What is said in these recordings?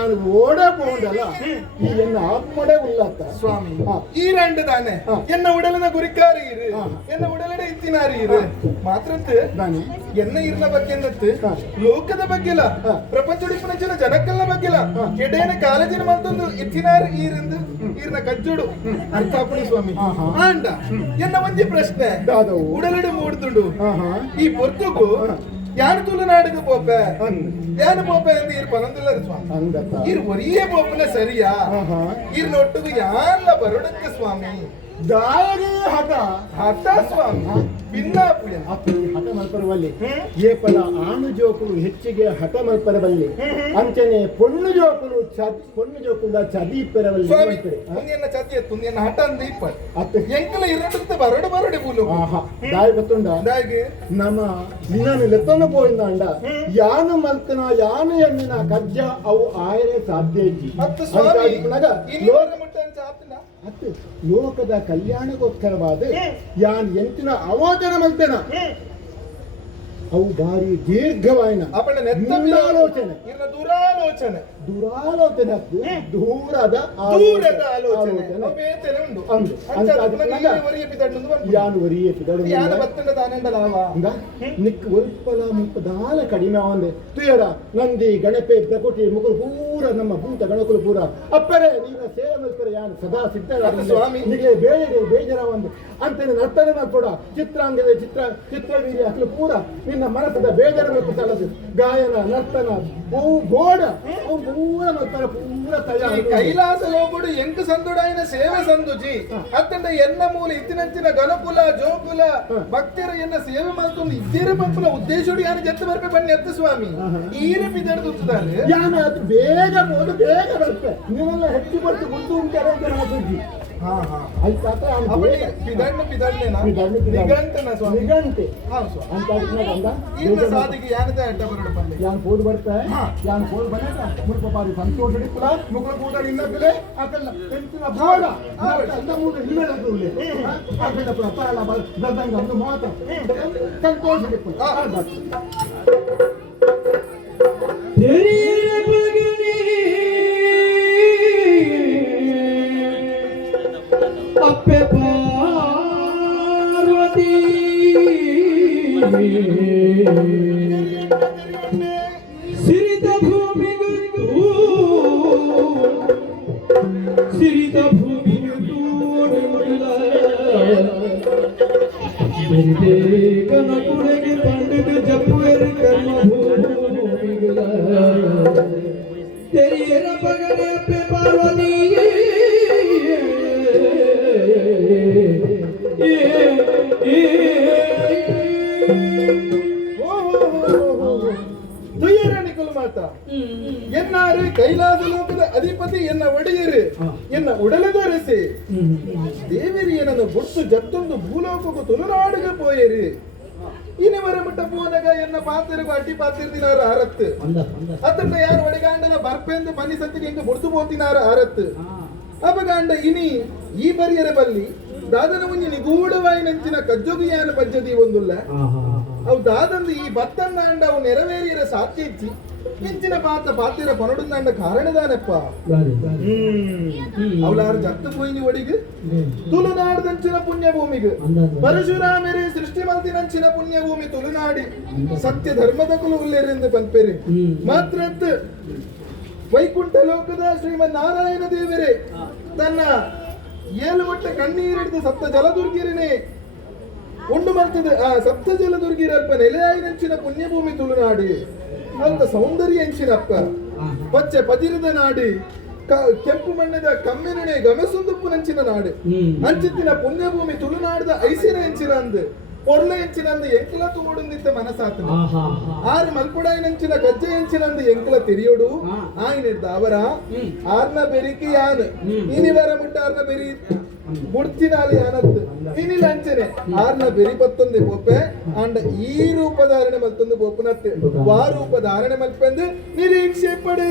ഞാൻ ഓടെ പോകണ്ടല്ല ഈ എന്നെ ആത്മടെ ഉള്ളാത്ത സ്വാമി ഈ രണ്ട് തന്നെ എന്നെ ഉടലിನ ಗುರಿಕಾರಿ ಇರು ಎನ್ನ ಉಡಲಡೆ ಇತ್ತಿನಾರಿ ಇರು ಮಾತ್ರತ್ತು ಎನ್ನ ಇರ್ನ ಬಗ್ಗೆ ಅನ್ನತ್ತು ಲೋಕದ ಬಗ್ಗೆಲ್ಲ ಪ್ರಪಂಚಡಿಪ್ಪನ ಜನಕ್ಕಲ್ಲ ಬಗ್ಗೆಲ್ಲ ಕೆಡೇನ ಕಾಲೇಜಿನ ಮತ್ತೊಂದು ಇತ್ತಿನಾರು ಈರಿಂದ ಈರ್ನ ಕಜ್ಜುಡು ಅರ್ಥ ಹಾಪಣಿ ಸ್ವಾಮಿ ಆಂಡ ಎನ್ನ ಒಂಜಿ ಪ್ರಶ್ನೆ ಉಡಲಡೆ ಮೂಡ್ದುಂಡು ಈ ಪೊರ್ತುಗು ಯಾರು ತುಳುನಾಡಿಗೆ ಪೋಪೆ ಯಾನು ಪೋಪೆ ಅಂತ ಇರ್ ಪನಂದಿಲ್ಲ ಸ್ವಾಮಿ ಇರ್ ಒರಿಯೇ ಪೋಪನೆ ಸರಿಯಾ ಇರ್ ನೊಟ್ಟಿಗೂ ಯಾನ್ಲ ಬರೋಡಕ್ಕೆ ಸ್ವಾಮಿ ದಾಯಗೆ ಹಠ ಹಠ ಸ್ವಾಮಿ ಭಿನ್ನ ಹಠ ಮಲ್ಪರಬಲ್ಲಿ ಏಪಲ ಆಣು ಜೋಕುಲು ಹೆಚ್ಚಿಗೆ ಹಠ ಮಲ್ಪರಬಲ್ಲಿ ಅಂಚನೆ ಪೊಣ್ಣು ಜೋಕುಲ ಚದಿ ಪೆರಬಲ್ಲಿ ಸ್ವಾಮಿ ಪುಣ್ಯನ ಚದಿ ಎತ್ತು ಪುಣ್ಯನ ಹಠ ಅಂದ ಇಪ್ಪತ್ತು ಎಂಕಲ ಇರಡುತ್ತೆ ಬರಡು ಬೂಲು ದಾಯ ಗೊತ್ತುಂಡ ದಾಯಿಗೆ ನಮ್ಮ ನಿನ್ನನ್ನು ಲೆತ್ತನ ಪೋಯಿಂದ ಅಂಡ ಯಾನು ಮಲ್ತನ ಯಾನು ಎಣ್ಣಿನ ಕಜ್ಜ ಅವು ಆಯರೆ ಸಾಧ್ಯ ಇಜ್ಜಿ ಲೋಕದ ಕಲ್ಯಾಣಕ್ಕೋಸ್ಕರವಾದ ಯಾನ್ ಎಂಟಿನ ಅವಾದನ ಮಲ್ತನ ಅವು ಭಾರಿ ದೀರ್ಘವಾಯಿನ ದುರಾಲೋಚನೆ ದೂರದ ಆಲೋಚನೆ ನಿಕ್ ಒಲ್ಪಲ ಮುಪ್ಪದಾಲ ಕಡಿಮೆ ಅವಂದೆ ತುಯರ ನಂದಿ ಗಣಪೆ ಪ್ರಕೃತಿ ಮುಗುರು ಪೂರ ನಮ್ಮ ಭೂತ ಗಣಕುಲು ಪೂರ ಅಪ್ಪರೆ ನೀನ ಸೇವೆ ಮಲ್ಪರೆ ಯಾನು ಸದಾ ಸಿದ್ಧ ಸ್ವಾಮಿ ನಿಗೆ ಬೇಜರ ಒಂದು ಅಂತೇನೆ ನರ್ತನ ಕೂಡ ಚಿತ್ರಾಂಗದ ಚಿತ್ರವೀರ್ಯ ಅಕ್ಲು ಪೂರ ನಿನ್ನ ಮನಸ್ಸದ ಬೇಜರ ಮಲ್ಪುತ್ತಲ್ಲದು ಗಾಯನ ನರ್ತನ ಗೋಡ ಪೂರ ಮಲ್ಪರ ಪೂರ ತಯಾರಿ ಕೈಲಾಸ ಲೋಗುಡು ಎಂಕು ಸಂದುಡಾಯಿನ ಸೇವೆ ಸಂದುಜಿ ಅತ್ತಂಡ ಎನ್ನ ಮೂಲ ಇತ್ತಿನಂಚಿನ ಗಣಕುಲ ಜೋಕುಲ ಭಕ್ತರು ಎನ್ನ ಸೇವೆ ಮಾಡ್ಕೊಂಡು ಇದ್ದೀರ ಪಂಪಲ ಉದ್ದೇಶುಡು ಯಾನು ಜತ್ತು ಬರ್ಪೆ ಬನ್ನಿ ಎತ್ತು ಸ್ವಾಮಿ ಈರೆ ಬಿದ್ದಡ್ದುತ್ತಾರೆ ಯಾನು ಅದು ಬೇಗ ಬೋದು ಬೇಗ ಬರ್ಪೆ ನೀವೆಲ್ಲ ಹೆಚ್ಚು ಬರ್ತು ಗುಂಡು ಉಂಟಾರೆ ಅಂತ ಮಾತುಜಿ ಫೋನ್ ಬರ್ತಾ ಯಾನ್ ಫೋನ್ ಬಂದ ಮುಲ್ಪ ಬಾರಿ ಸಂತೋಷ ಮುಗಳ ಕೂಡ ಇನ್ನ ಬೆಲೆ ಆಕಲ್ಲ ಎಂತಿನ ಭಾಗ ಅಂದ ಮೂಲ ಹಿನ್ನೆಲೆ ಆಕಲ್ಲ ಪ್ರಪಾಲ ಬದಂಗ ಒಂದು ಮಾತು ಸಂತೋಷ ಅಪ್ಪೆ ಪಾರ್ವತಿ ಸಿರಿತ ಭೂಮಿಗೂ ಕನಕುಡೆಗೆ ಪಂಡಿತ ಜಪ್ಪುವೆರಿ ಕರ್ಮ ಭೂಮಿಗಳ ತೆರಿಯರ ಪಗಡೆ ಅಪ್ಪೆ ಪಾರ್ವತಿ ಎನ್ನಾರು ಕೈಲಾಸ ಲೋಕದ ಅಧಿಪತಿ ಎನ್ನ ಒಡೆಯರು ಎನ್ನ ಉಡಲದರಸೆ ದೇವಿರಿ ಏನನ್ನು ಬುಟ್ಟು ಜತ್ತೊಂದು ಭೂಲೋಕಕ್ಕೂ ತುಳುನಾಡಿಗೆ ಪೋಯರಿ ಇನಿವರ ಬಿಟ್ಟ ಪೋನಾಗ ಎನ್ನ ಪಾತ್ರರಿಗೂ ಅಡ್ಡಿ ಪಾತಿರ್ದಿನಾರು ಆರತ್ತು ಅತ್ತಂಡ ಯಾರು ಒಡೆಗಾಂಡನ ಬರ್ಪೆಂದು ಮನಿ ಸತ್ತಿಗೆ ಹಿಂಗೆ ಬುಡ್ದು ಪೋತಿನಾರು ಆರತ್ತು ಅಪಗಾಂಡ ಇನಿ ಈ ಬರಿಯರ ಬಲ್ಲಿ ದಾದನ ಮುಂಜಿ ನಿಗೂಢವಾಯಿ ನಂಚಿನ ಕಜ್ಜೊಗಿಯಾನ ಪಜ್ಜದಿ ಒಂದುಲ್ಲ ಅವು ದಾದಂದು ಈ ಬತ್ತಂಡ ಅಂಡ ಅವು ನೆರವೇರಿಯರ ಸಾಧ್ಯ ಇಚ್ಚಿ ಮಿಂಚಿನ ಪಾತಿರ ಪನೊಡುಂದಾಂಡ ಕಾರಣದಾನಪ್ಪ ಅವಳಾರು ಜತ್ತು ಪೋಯಿನಿ ಒಡಿಗೆ ತುಳುನಾಡದಂಚಿನ ಪುಣ್ಯ ಭೂಮಿಗೆ ಪರಶುರಾಮರಿ ಸೃಷ್ಟಿ ಮಲ್ತಿನಂಚಿನ ಪುಣ್ಯ ಭೂಮಿ ತುಳುನಾಡಿ ಸತ್ಯ ಧರ್ಮದ ಕುಲು ಉಲ್ಲೇರೆಂದು ಪಲ್ಪೆರೆ ಮಾತ್ರ ವೈಕುಂಠ ಲೋಕದ ಶ್ರೀಮನ್ ನಾರಾಯಣ ದೇವರೇ ತನ್ನ 7 ಹೊಟ್ಟೆ ಕಣ್ಣೀರಿಡಿದು ಸಪ್ತ ಜಲದುರ್ಗಿರಿನೇ ಉಂಡು ಮಾಡ್ತಿದೆ ಆ ಸಪ್ತ ಜಲದುರ್ಗಿರ ಅಲ್ಪ ನೆಲೆಯಾಯಿನಂಚಿನ ಪುಣ್ಯಭೂಮಿ ತುಳುನಾಡಿ ಅಂತ ಸೌಂದರ್ಯ ಎಂಚಿನಪ್ಪ ಪಚ್ಚೆ ಪದಿರದ ನಾಡಿ ಕೆಂಪು ಮಣ್ಣದ ಕಮ್ಮಿನಣೆ ಗಮಸುಂದುಪ್ಪು ನಂಚಿನ ನಾಡು ಅಂಚಿತ್ತಿನ ಪುಣ್ಯಭೂಮಿ ತುಳುನಾಡದ ಐಸಿನ ಎಂಚಿನ ಅಂದು ಪೊರ್ಲ ಎಂಚಿನಂದು ಎಂಕಲ ತೂಡುಂದಿತ್ತ ಮನಸಾತನ ಆರು ಮಲ್ಪುಡಾಯಿನಂಚಿನ ಗಜ್ಜೆ ಎಂಚಿನಂದು ಎಂಕಲ ತಿರಿಯೋಡು ಆಯ್ನಿಡ್ದ ಅವರ ಆರ್ನ ಬೆರಿಕಿ ಯಾನ್ ಇನಿವರ ಮುಟ್ಟ ಆರ್ನ ಬೆರಿ ಮುಡ್ತಿನಾಲಿ ಯಾನತ್ತು ಇನಿಲ ಅಂಚನೆ ಆರ್ನ ಬೆರಿ ಬತ್ತೊಂದೆ ಪೊಪ್ಪೆ ಅಂಡ ಈ ರೂಪಧಾರಣೆ ಮತ್ತೊಂದು ಪೊಪ್ಪನತ್ತೆ ವಾ ರೂಪಧಾರಣೆ ಮಲ್ಪೆಂದು ನಿರೀಕ್ಷೆ ಪಡು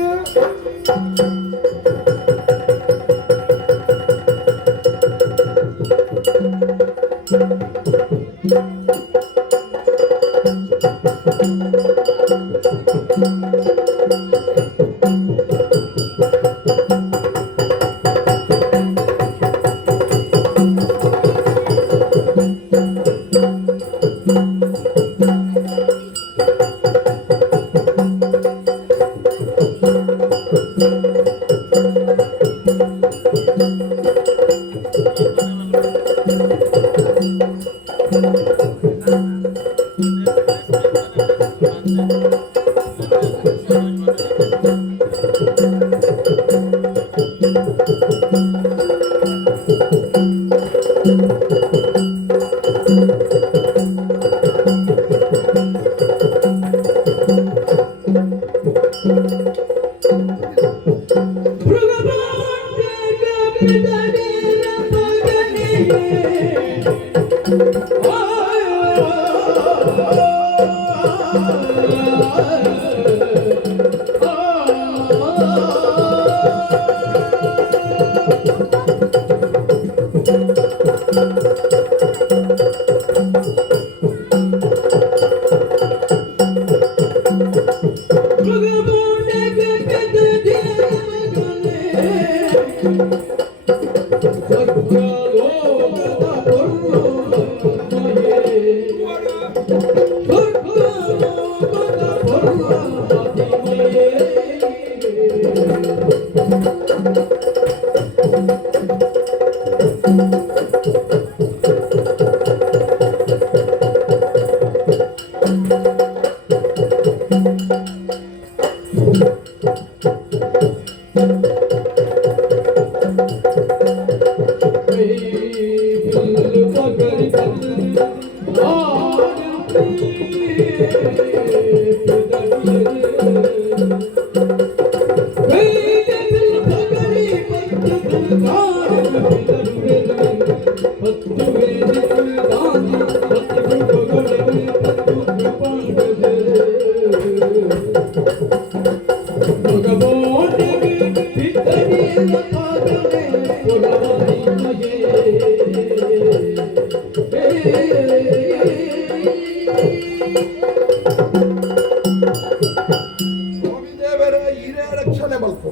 ಸ್ವಾಮಿದೇವರ ಹಿರಿಯ ರಕ್ಷಣೆ ಮಲ್ಪು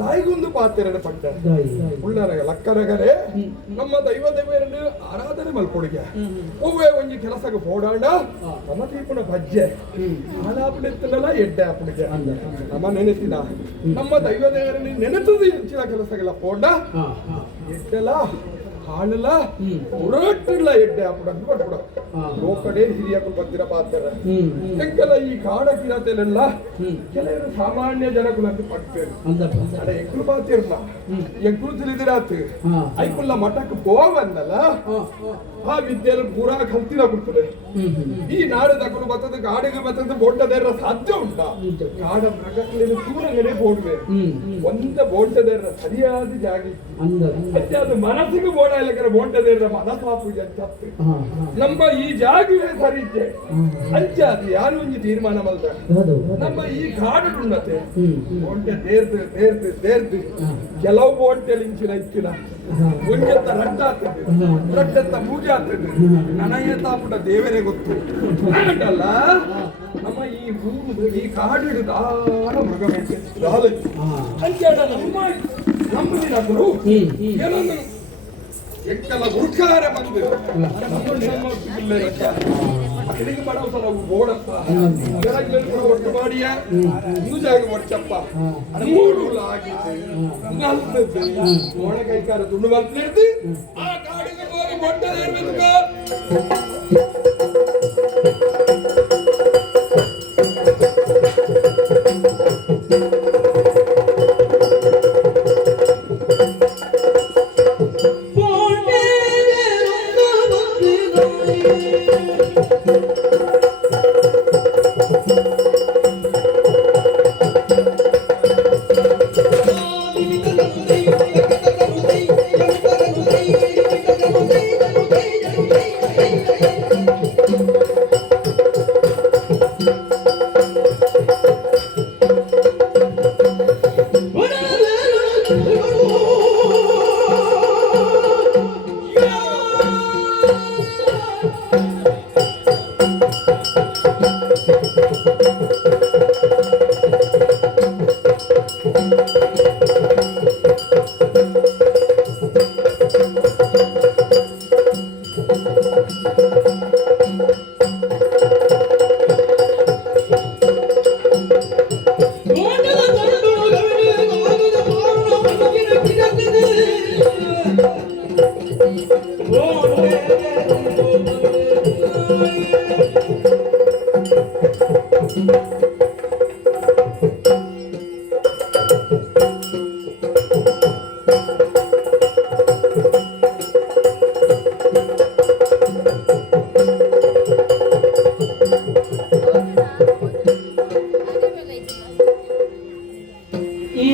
ದಾಯಿಗೊಂದು ಪಾತ್ರೆರಡು ಪಡ್ಡ ಉಳ್ಳರಗ ಲಕ್ಕರಗರೆ ನಮ್ಮ ದೈವ ದೇವರನ್ನು ಆರಾಧನೆ ಮಲ್ಪೊಡಿಗೆ ಒವ್ವೇ ಒಂಜಿ ಕೆಲಸಕ್ಕೆ ಹೋಡಾಡ ನಮ್ಮ ದೀಪನ ಭಜ್ಜೆ ಹಾಲಾಪಡಿತ್ತಲ್ಲ ಎಡ್ಡೆ ಅಪ್ಪಡಿಗೆ ನಮ್ಮ ನೆನೆಸಿದ ನಮ್ಮ ದೈವ ದೇವರನ್ನು ನೆನೆಸದು ಹೆಚ್ಚಿನ ಕೆಲಸಗಳ ಹೋಡ ಎಡ್ಡೆಲ್ಲ ಹಾಳಲ್ಲ ಹೊರಟಿಲ್ಲ ಎಡ್ಡೆ ಅಪ್ಪಡ ಕೊಡ ಲೋಕಡೆ ಹಿರಿಯಕ್ಕಳು ಬಂದಿರ ಪಾತ್ರ ಎಂಕಲ್ಲ ಈ ಕಾಡ ಕಿರತೆಲ್ಲ ಕೆಲವರು ಸಾಮಾನ್ಯ ಜನಗಳಂತ ಪಡ್ತೇವೆ ಅಡೆ ಎಕ್ಕಳು ಪಾತಿರಲ್ಲ ಎಕ್ಕಳು ತಿಳಿದಿರಾತು ಐಕುಲ್ಲ ಮಠಕ್ಕೆ ಹೋಗಂದಲ್ಲ ಆ ವಿದ್ಯೆಯಲ್ಲಿ ಪೂರಾ ಕಲ್ತಿನ ಬಿಡ್ತದೆ ಈ ನಾಡು ತಕೊಂಡು ಬರ್ತದೆ ಕಾಡಿಗೆ ಬರ್ತದೆ ಬೋಟದೇರ ಸಾಧ್ಯ ಉಂಟಾ ಕಾಡ ಮೃಗಗಳಲ್ಲಿ ದೂರಗಡೆ ಬೋಡ್ವೆ ಒಂದ ಬೋಟದೇರ ಸರಿಯಾದ ಜಾಗ ಅದು ಮನಸ್ಸಿಗೆ ಬೋಡ ಇಲ್ಲ ಬೋಟದೇರ ಮನಸ್ಸಾ ಪೂಜೆ ತಪ್ಪು ನಮ್ಮ ಈ ಜಾಗವೇ ಸರಿ ಇದ್ದೆ ಅಂಚೆ ಅದು ಯಾರು ಒಂದು ತೀರ್ಮಾನ ಮಲ್ದ ನಮ್ಮ ಈ ಕಾಡು ಉನ್ನತೆ ಬೋಟೆ ತೇರ್ದು ತೇರ್ದು ತೇರ್ದು ಕೆಲವು ಬೋಟೆಯಲ್ಲಿ ಇಂಚಿನ ಇಕ್ಕಿನ ಒಂಜೆತ್ತ ರಡ್ಡೆತ್ತ ಪೂಜೆ ಆಗ್ತದೆ ನನಗೆ ತಾಪುಟ ದೇವರೇ ಗೊತ್ತು ಅಲ್ಲ ನಮ್ಮ ಈ ಕಾಡು ದಾರ ಮೃಗ ಅಂಚೆ ನಮ್ಮ ನಂಬುದಿನಾದ್ರು ಏನೊಂದು ಎಂತೆಲ್ಲ ಗುರುಕಾರ ಬಂದು ಅಕ್ಕಡಿಗೆ ಮಾಡೋ ಬೋಡಪ್ಪ ಒಟ್ಟು ಮಾಡಿಯ ಯೂಜಾಗಿ ಒಟ್ಟಪ್ಪ ಮೂಡು ಆಗಿದ್ದು ನಲ್ತದ್ದು ಓಣ ಕೈಕಾರ ದುಂಡು ಮಲ್ತಿರ್ದು ಆ ಕಾಡಿಗೆ ಹೋಗಿ ಮೊಟ್ಟೆ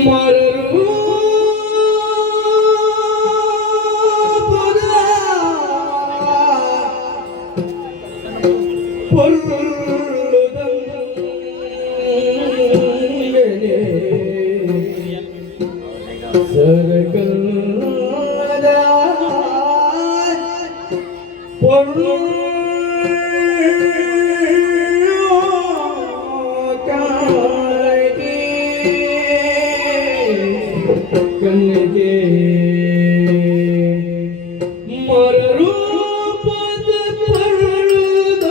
ಮರರು ಸರಕದ ಕಣ್ಣಿಗೆ ಮರರೂಪದ ಪರದಂಗನಿಗೆ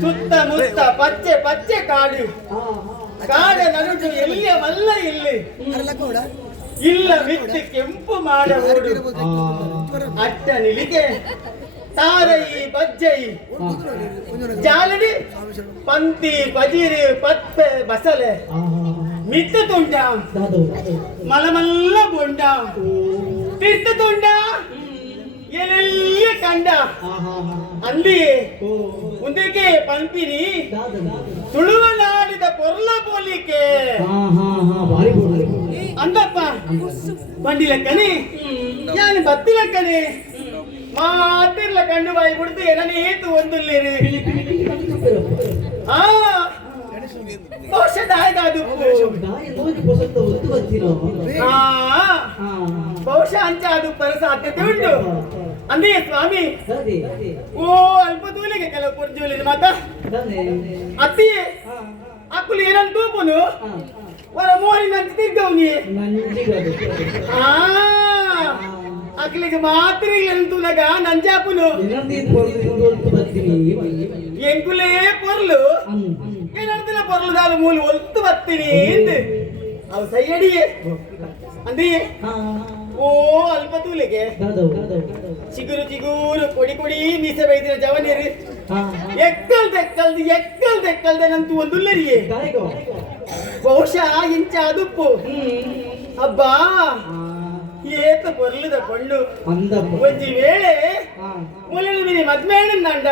ಸುತ್ತಮುತ್ತ ಪಚ್ಚೆ ಪಚ್ಚೆ ಕಾಡು ಕಾಡ ನಡುಟು ಎಲ್ಲಿಯ ಮಲ್ಲ ಇಲ್ಲಿ ಇಲ್ಲ ಬಿಟ್ಟು ಕೆಂಪು ಮಾಡಬಹುದು ಅಟ್ಟ ನಿಲಿಗೆ ತಾರೈ ಬಜ್ಜೈ ಜಾಲಡಿ ಪಂತಿ ಪಜಿರಿ ಪತ್ತೆ ಬಸಲೆ ಮಿತ್ತು ತುಂಡ ಮಲಮಲ್ಲ ಬೊಂಡ ತಿರ್ತು ತುಂಡ ಎಲೆಲ್ಲ ಕಂಡ ಅಂದಿ ಮುಂದಕ್ಕೆ ಪಂಪಿನಿ ತುಳುವನಾಡಿದ ಪೊರ್ಲ ಪೋಲಿಕೆ ಅಂದಪ್ಪ ಬಂಡಿಲಕ್ಕನೆ ನಾನು ಬತ್ತಿಲಕ್ಕನೆ ಮಾತಿರ್ಲ ಕಂಡು ಬಾಯಿ ಬಿಡ್ತು ಏನನೇತು ಒಂದುಲ್ಲೇರಿ ಆ ಬಹುಶಃ ಬಹುಶಃ ಅಂಚ ಅದು ಪರ ಸಾಧ್ಯತೆ ಉಂಟು ಅಂದೇ ಸ್ವಾಮಿ ಓ ಅಲ್ಪ ತೂಲಿಗೆ ಕೆಲವು ಪುರ್ಜುಲಿ ಮಾತ ಅತ್ತಿ ಅಕ್ಕುಲಿ ಏನಂತ ತೂಪುನು ಹೊರ ಮೋರಿ ನಂಚು ತಿರ್ಗವ್ನಿ ಅಕ್ಕಲಿಗೆ ಮಾತ್ರ ಎಂತುನಗ ನಂಜಾಪುನು ಎಂಕುಲೇ ಪೊರ್ಲು ಏನಂತಿಲ್ಲ ಪೊರ್ಲು ದಾಲು ಮೂಲು ಒಲ್ತು ಬತ್ತೀನಿ ಅವು ಸೈಯಡಿಯೇ ಅಂದಿ ಓ ಅಲ್ಪ ತೂಲಿಗೆ ಚಿಗುರು ಚಿಗುರು ಕೊಡಿ ಕೊಡಿ ಮೀಸೆ ಬೈದಿರ ಜವನಿರಿ ಎಕ್ಕಲ್ದೆ ನಂತು ಒಂದುಲ್ಲರಿಯೇ ಬಹುಶಃ ಇಂಚ ಅದುಪ್ಪು ಅಬ್ಬಾ ಏತ ಪೊರ್ಲದ ಕೊಂಡು ಒಂಜಿ ವೇಳೆ ಮುಲಲು ಬಿರಿ ಮದ್ಮೇಣಂದಾಂಡ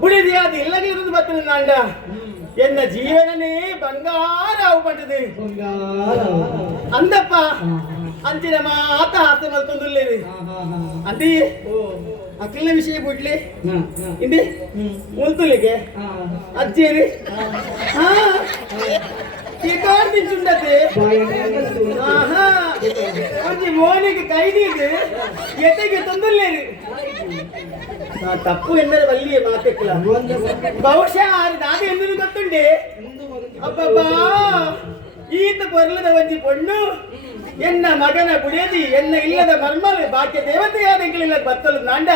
ಬುಡಿದಿ ಅದು ಇಲ್ಲದಿರುವುದು ಬತ್ತನಂದಾಂಡ ಎನ್ನ ಜೀವನನೇ ಬಂಗಾರ ಅವು ಪಂಟದು ಅಂದಪ್ಪ ಅಂಚಿನ ಮಾತ ಹಾಸ ಮಲ್ಕೊಂದುಲ್ಲೇರಿ ಅಂದಿ ಅಕ್ಕಲ ವಿಷಯ ಬಿಡ್ಲಿ ಇಂದಿ ಮುಲ್ತುಲಿಗೆ ಅಜ್ಜಿರಿ చుండతే కొంచెం మోనికి కైదీది ఎట్టకి తొందరలేదు తప్పు ఎన్నర వల్లి మాತೆಕ್ಕಲ ಬಹುಶಃ ನಾನು ಎಂದು ಗೊತ್ತುಂಡೆ ಅಬ್ಬಬ್ಬಾ ಈತ ಪೊರ್ಲದ ಒಂಜಿ ಪೊಣ್ಣು ಎನ್ನ ಮಗನ ಬುಡೇದಿ ಎನ್ನ ಇಲ್ಲದ ಮರ್ಮಲು ಬಾಕ್ಯ ದೇವತೆಯಾದ ಎಂಗಳಿಲ್ಲ ಬತ್ತಲು ನಾಂಡ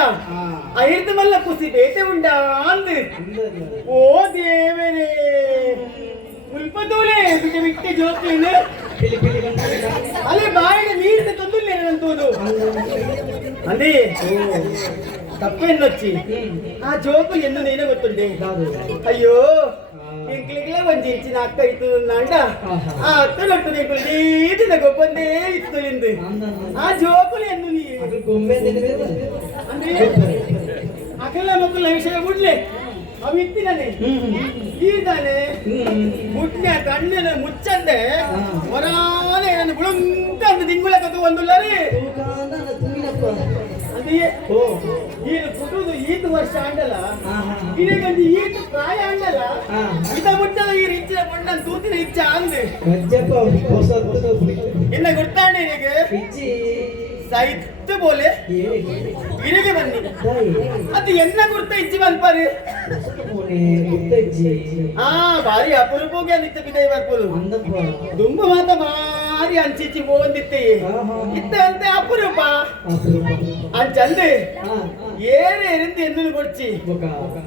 ಐದು ಮಲ್ಲ ಕುಸಿ ಬೇಟೆ ಉಂಡ ಅಂದು ಓ ದೇವರೇ ಮುಲ್ಪದೂಲೆ ಬಿಟ್ಟು ಬಿಟ್ಟು ಜೋಕ್ಲಿನ ಅಲ್ಲಿ ಬಾಯಿಗೆ ನೀರಿನ ತೊಂದುಲ್ಲೇನಂತೂದು ಅಂದಿ ತಪ್ಪೆನ್ನೊಚ್ಚಿ ಆ ಜೋಕು ಎಂದು ನೀನೇ ಗೊತ್ತುಂಡೆ ಅಯ್ಯೋ ಎಂಕ್ಲಿಗೆ ಒಂಜಿ ಇಂಚಿನ ಅಕ್ಕ ಇತ್ತು ನಾಂಡ ಆ ಅಕ್ಕ ನಟ್ಟು ಎಂಕ್ಲು ನೀತಿನ ಗೊಬ್ಬಂದೇ ಇತ್ತು ಎಂದು ಆ ಜೋಕುಲು ಎಂದು ನೀ ಅಂದ್ರೆ ಅಕಲ ಮಕ್ಕಳ ವಿಷಯ ಬಿಡ್ಲೆ ಅವು ಇತ್ತಿನೇ ಈತಾನೆ ಮುಟ್ಟ ಕಣ್ಣಿನ ಮುಚ್ಚಂದೆ ಹೊರಾನೆ ನನ್ನ ಬುಳುಂಕ ಅಂತ ತಿಂಗುಳ ಕತ್ತು ಒಂದುಲ್ಲರಿ ಅದೇ ಓ ಈನು ಕುಟುದು ಈತ ವರ್ಷ ಆಂಡಲ ಆಹಾ. ಇದಕ್ಕೊಂದು ಈತ ಪ್ರಾಯ ಆಂಡಲ ಹಾ. ಇದ ಮುಟ್ಟದ ಈ ಇಚ್ಛೆ ಕೊಂಡನ್ ತೂತಿನ ಇಚ್ಛೆ ಅಂದು ಗಜ್ಜಪ್ಪ ಹೊಸ ಹೊಸ ಇನ್ನ ಗುರ್ತಾಂಡೆ ನಿನಗೆ ಪಿಚ್ಚಿ ಸೈತ್ ಬೋಲೆ ಇರಿಗೆ ಬನ್ನಿ ಅದು ಎನ್ನ ಗುರ್ತ ಇಚ್ಚಿ ಬಲ್ಪಾರಿ ಆ ಬಾರಿ ಅಪರೂಪಗೆ ನಿತ್ಯ ಬಿದೈ ಬರ್ಪುಲು ಅಂದಪ್ಪ ದುಂಬ ಮಾತ ಬಾರಿ ಅಂಚಿಚ್ಚಿ ಹೋಂದಿತ್ತೆ ಇತ್ತ ಅಂತೆ ಅಪರೂಪ ಅಂಚಂದೆ ಏರೆ ಇருந்து ಎನ್ನು ಕೊಡ್ಚಿ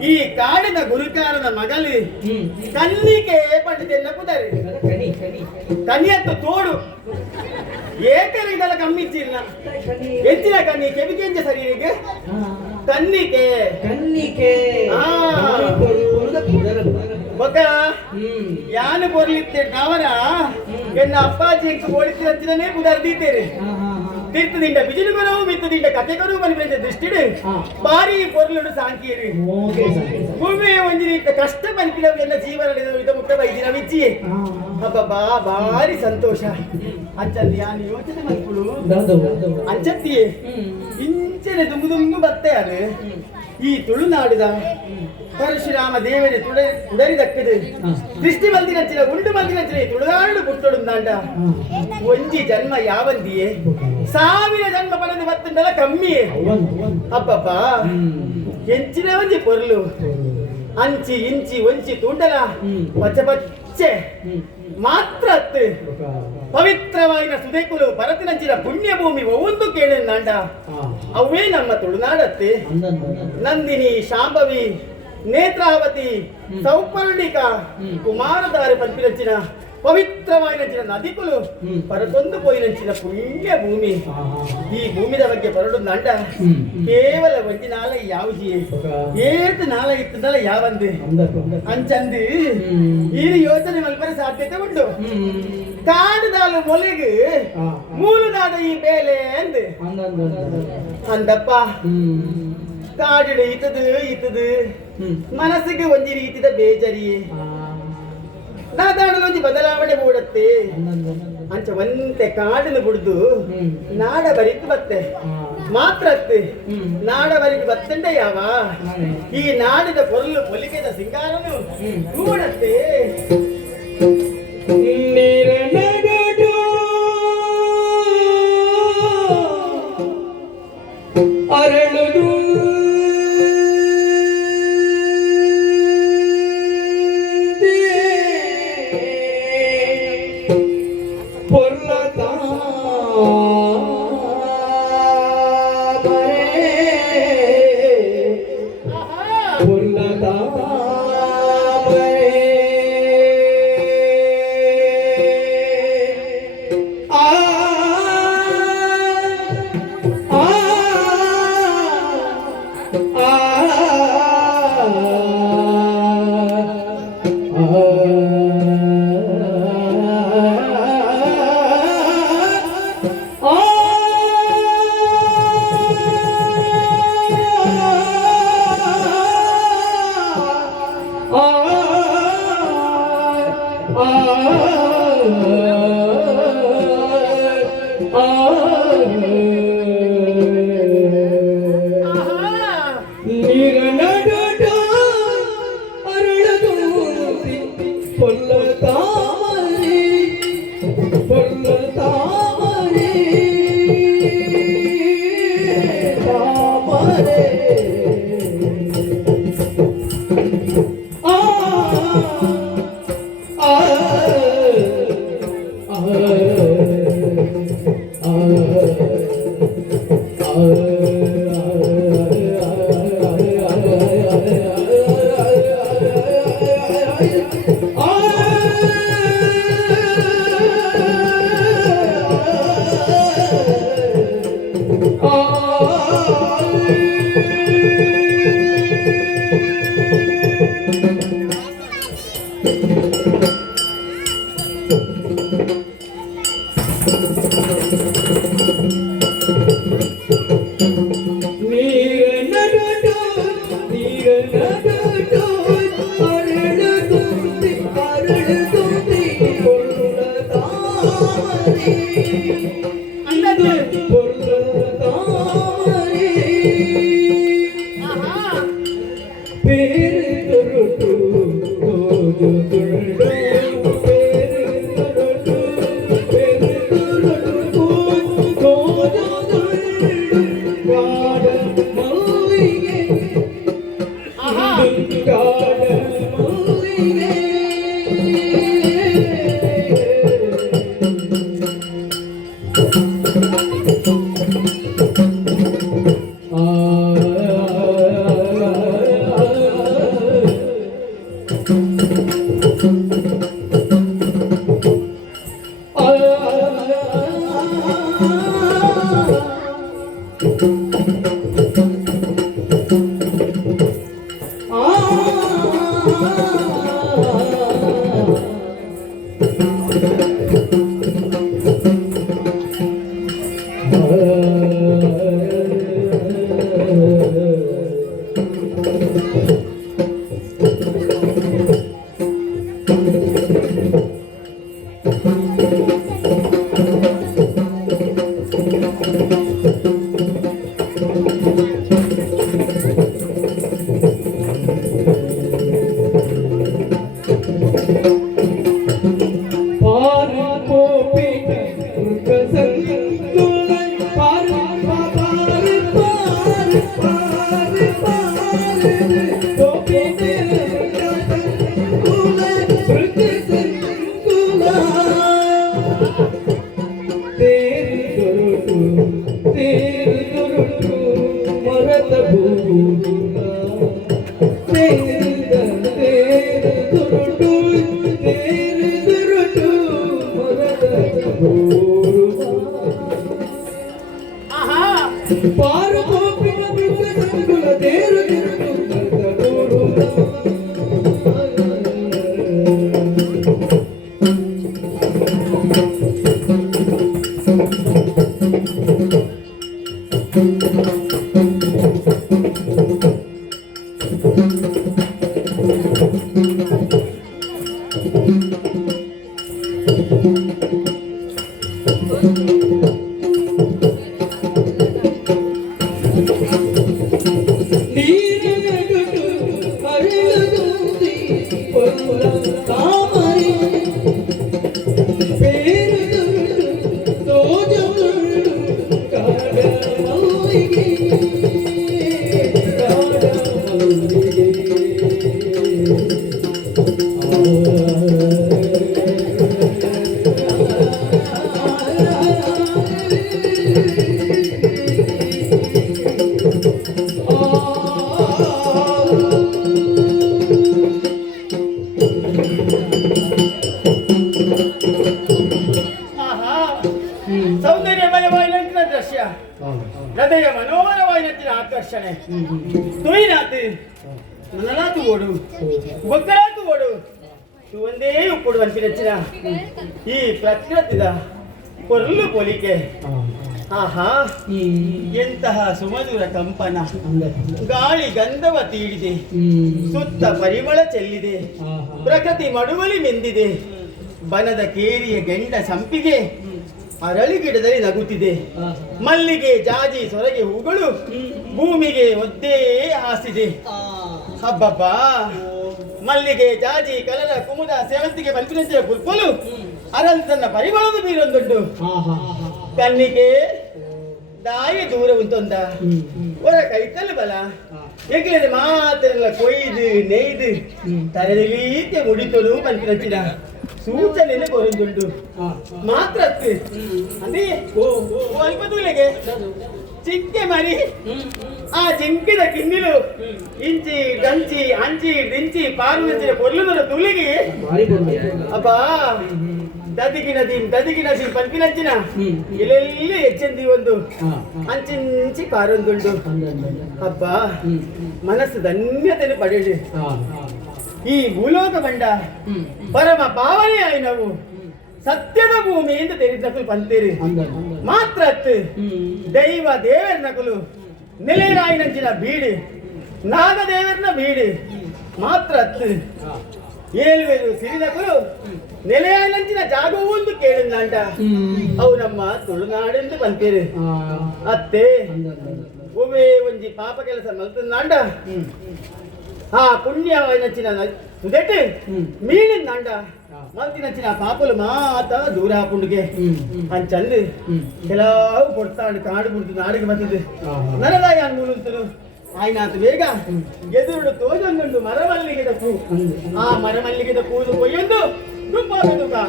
ಈ ಕಾಡಿನ ಗುರುಕಾರನ ಮಗಲು ಕನ್ನಿಗೆ ಪಂಡಿತೆನ್ನ ಪುದರಿ ಕನಿ ಕನಿ ಕನಿಯತ್ತು ತೋಡು ಏಕರ ಇದೆಲ್ಲ ಕಮ್ಮಿಚ್ಚಿಲ್ಲ ಹೆಚ್ಚಿನ ಕಣ್ಣಿ ಕೆಬಿಕೆಂಜ ಸರಿಯಿಗೆ ಕನ್ನಿಕೆ ಕನ್ನಿಕೆ ಬೊಕ್ಕ ಯಾನು ಬೊರ್ಲಿತ್ತೆ ನಾವನ ಎನ್ನ ಅಪ್ಪಾಜಿ ಓಡಿಸಿರಚ್ಚಿನೇ ಬುದರ್ದೀತೇರಿ ತೀರ್ಥದಿಂದ ಬಿಜಿಲುಗರು ಮಿತ್ತದಿಂದ ಕಥೆಗರು ಮನೆ ದೃಷ್ಟಿಡು ಬಾರಿ ಪೊರ್ಲುಡು ಸಾಂಕೀರಿ ಭೂಮಿ ಒಂಜಿ ರೀತಿಯ ಕಷ್ಟ ಮಲ್ಪಿನವು ಎಲ್ಲ ಜೀವನ ಇದ ಮುಟ್ಟ ಬೈದಿನ ವಿಚ್ಚಿ ಅಬ್ಬಬ್ಬಾ ಬಾರಿ ಸಂತೋಷ ಅಂಚಲ್ಲಿ ಯಾನು ಯೋಚನೆ ಮಲ್ಪುಳು ಅಂಚತ್ತಿಯೇ ಇಂಚನೆ ದುಂಬು ದುಂಬು ಬತ್ತೆ ಅದು ಈ ತುಳುನಾಡಿದ ಪರಶುರಾಮ ದೇವರೇ ಉಡರಿದಕ್ಕದು ದೃಷ್ಟಿ ಮಲ್ದಿನಚ್ಚಿನ ಉಂಡು ಮಲ್ದಿನಚ್ಚಿನ ತುಳುನಾಡು ಪುಟ್ಟೊಡುಂದಾಂಡ ಒಂಜಿ ಜನ್ಮ ಯಾವಂದಿಯೇ 1000 ಜನ್ಮ ಪಡೆದು ಬತ್ತಂದಲ್ಲ ಕಮ್ಮಿಯೇ ಅಪ್ಪಪ್ಪ ಹೆಂಚಿನ ಒಂಜಿ ಪೊರ್ಲು ಅಂಚಿ ಇಂಚಿ ಒಂಚಿ ತೂಂಡಲ ಪಚ್ಚ ಪಚ್ಚೆ ಮಾತ್ರ ಅತ್ತು ಪವಿತ್ರವಾದ ಸುದೇಕುಲು ಭರತನಂಚಿನ ಪುಣ್ಯ ಭೂಮಿ ಒಂದು ಕೇಳಿಂದಾಂಡ ಅವೇ ನಮ್ಮ ತುಳುನಾಡತ್ತೆ ನಂದಿನಿ ಶಾಂಭವಿ ನೇತ್ರಾವತಿ ಸೌಪರ್ಣಿಕ ಕುಮಾರಧಾರೆ ಪಂಪಿನಂಚಿನ ಪವಿತ್ರವಾದ ನದಿಕುಲು ಪರತೊಂದು ಪೋಯಿನಂಚಿನ ಪುಣ್ಯ ಭೂಮಿ ಈ ಭೂಮಿದ ಬಗ್ಗೆ ಬರಡು ನಂಡ ಕೇವಲ ಒಂಜಿ ನಾಲ ಯಾವ್ಜಿ ಏತು ನಾಲ ಇತ್ತದಲ್ಲ ಯಾವಂದು ಅಂಚಂದು ಈ ಯೋಚನೆ ಮಲ್ಪರ ಸಾಧ್ಯತೆ ಉಂಟು ಕಾಡುದಾಲು ಮೊಲೆಗೆ ಮೂಲದಾದ ಈ ಬೇಲೆ ಅಂದು ಅಂದಪ್ಪ ಕಾಡಿಡ ಇತದು ಮನಸ್ಸಿಗೆ ಒಂಜಿ ರೀತಿದ ಬೇಜರಿಯೇ ನಾದಾಡಲು ಒಂಜಿ ಬದಲಾವಣೆ ಮೂಡತ್ತೆ ಅಂಚ ಒಂತೆ ಕಾಡನ್ನು ಬಿಡ್ದು ನಾಡ ಬರಿಕ್ ಬತ್ತೆ ಮಾತ್ರ ಅತ್ತೆ ನಾಡ ಬರಿಕ್ ಬತ್ತಂಡೆ ಯಾವ ಈ ನಾಡಿದ ಪೊರ್ಲು ಪೊಲಿಕೆದ ಸಿಂಗಾರನು ಕೂಡತ್ತೆ ಅರಳುದು ಅನ್ನದು ಬೇರೆ ದೊರಟು ತೋಜು ತುಳ್ಳು ಬೇರೆ ದೊರಟು ಬೇರೆ ದೊರಟು ತೋಜು ತುಳ್ಳು ಗಾಢ ಮಲ್ಲಿಗೆ ಗಾಢ ಮಲ್ಲಿಗೆ ಪಾರು ಕೋಪಿನ ಮೃಗ ದೇರು ಸೌಂದರ್ಯಮಯವಾದ ದೃಶ್ಯ, ಹೃದಯ ಮನೋಹರವಾದ ಆಕರ್ಷಣೆ. ತುಯಿನಾತು ನನ್ನಲಾತು ಓಡು ಬೊಕ್ಕಲಾತು ಓಡು ಒಂದೇ ಉಪ್ಪುಡು ಅನ್ಪಿನಚ್ಚಿನ ಈ ಪ್ರಕೃತಿದ ಪೊರ್ಲು ಪೋಲಿಕೆ. ಆಹಾ, ಎಂತಹ ಸುಮಧುರ ಕಂಪನ, ಗಾಳಿ ಗಂಧವ ತೀಡಿದೆ, ಸುತ್ತ ಪರಿಮಳ ಚೆಲ್ಲಿದೆ, ಪ್ರಕೃತಿ ಮಡುವಲಿ ಮೆಂದಿದೆ, ಬನದ ಕೇರಿಯ ಗೆಂಡ ಸಂಪಿಗೆ ಅರಳಿ ಗಿಡದಲ್ಲಿ ನಗುತ್ತಿದೆ, ಮಲ್ಲಿಗೆ ಜಾಜಿ ಸೊರಗೆ ಹೂಗಳು ಭೂಮಿಗೆ ಒದ್ದೇ ಹಾಸಿದೆ. ಹಬ್ಬಬ್ಬ, ಮಲ್ಲಿಗೆ ಜಾಜಿ ಕಲರ ಕುಮುದ ಸೇವಂತಿಗೆ ಬಂಪಿನಂಚಿನ ಪುಲ್ಪಲು ಅರಂತನ ಪರಿಮಳದ ಬೀರೊಂದುಂಟು. ಕಣ್ಣಿಗೆ ದಾಯ ದೂರ ಉಂಟೊಂದ ಹೊರ ಕೈತಲ್ಲ ಬಲ ಎಗ್ಲದೆ ಮಾತೆಲ್ಲ ಕೊಯ್ದು ನೇಯ್ದು ತರಲಿಲೀತೆ ಮುಡಿತೊಳು ಬಂಪಿನಂಚಿನ ಸೂಚನೆ ಕೊರೊಂದುಂಟು. ಮಾತ್ರ ಅಂದ್ರೆ ಅಲ್ಪ ತೂಲೆಗೆ ಚಿಂಕೆ ಮರಿ ಆ ಜಿಂಕಿದ ಕಿನ್ನಿಲು ಇಂಚಿ ಗಂಚಿ ಅಂಚಿ ದಿಂಚಿ ಪಾರು ಪೊರ್ಲು ತುಳಿಗೆ ಅಪ್ಪ ದದಿಗಿನ ಪಂಪಿನಂಚಿನ ಇಲ್ಲೆಲ್ಲಿ ಹೆಚ್ಚಂದಿ ಒಂದು ಅಂಚಿಂಚಿ ಕಾರೊಂದುಂಡು. ಅಪ್ಪ ಮನಸ್ಸು ಧನ್ಯತೆಯನ್ನು ಪಡೆಯಲಿ. ಈ ಭೂಲೋಕ ಬಂಡ ಪರಮ ಪಾವನೆ ಆಯಿ ನಾವು ಸತ್ಯದ ಭೂಮಿ ಎಂದು ತೆರಿದಕಲು ಪಂತೀರಿ. ಮಾತ್ರ ದೈವ ದೇವರ ನಕಲು ನೆಲೆರಾಯಿನಂಚಿನ ಬೀಡಿ ನಾಗದೇವರನ ಬೀಡಿ ಮಾತ್ರ ಏಳುವೆರು ಸಿರಿನಕಲು ನೆಲೆಯಾಯಿನಂಚಿನ ಜಾಗವು ಒಂದು ಕೇಳಿದಂಡ ಅವು ನಮ್ಮ ತುಳುನಾಡೆಂದು ಪಂತೀರಿ. ಅತ್ತೆ ಒವೇ ಒಂಜಿ ಪಾಪ ಕೆಲಸ ಮಲ್ತಂದಾಂಡ ఆ పుణ్య నచ్చిన నుదెట్టు మీనిందండ మల్తి నచ్చిన పాపలు మాత దూరాపుండుకే అని చల్లి ఎలా పొడతాడు కాడు పుడుతుంది ఆడికి బతుంది నరదాయాన్ని మూలుతులు ఆయన వేగ ఎదురుడు తోజొందుండు మరమల్లిగిద పూ ఆ మరమల్లిగిద పూలు పోయందు దుంపాదుగా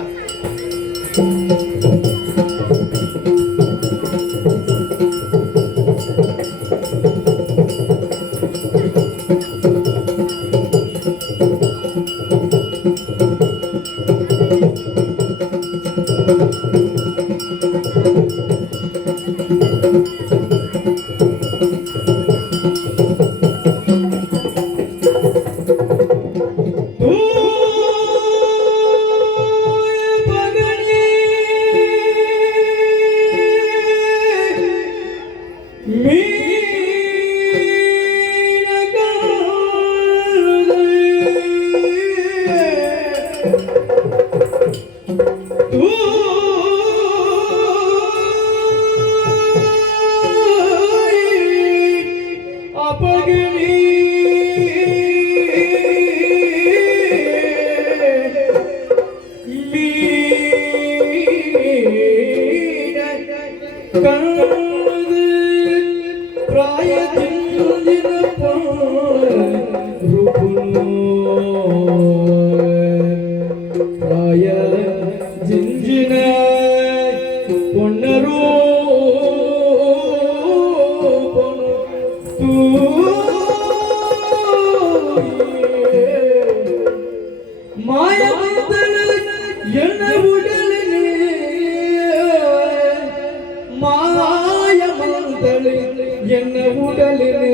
என்ன உடலில்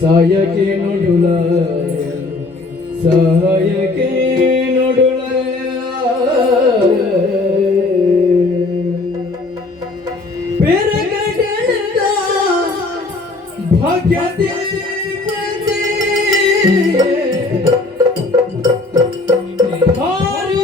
சாயக்கே நொடுல சாயக்கே நொடுல பெருகடந்த ಭಾಗ್ಯದಲ್ಲಿ ಭಾರಿ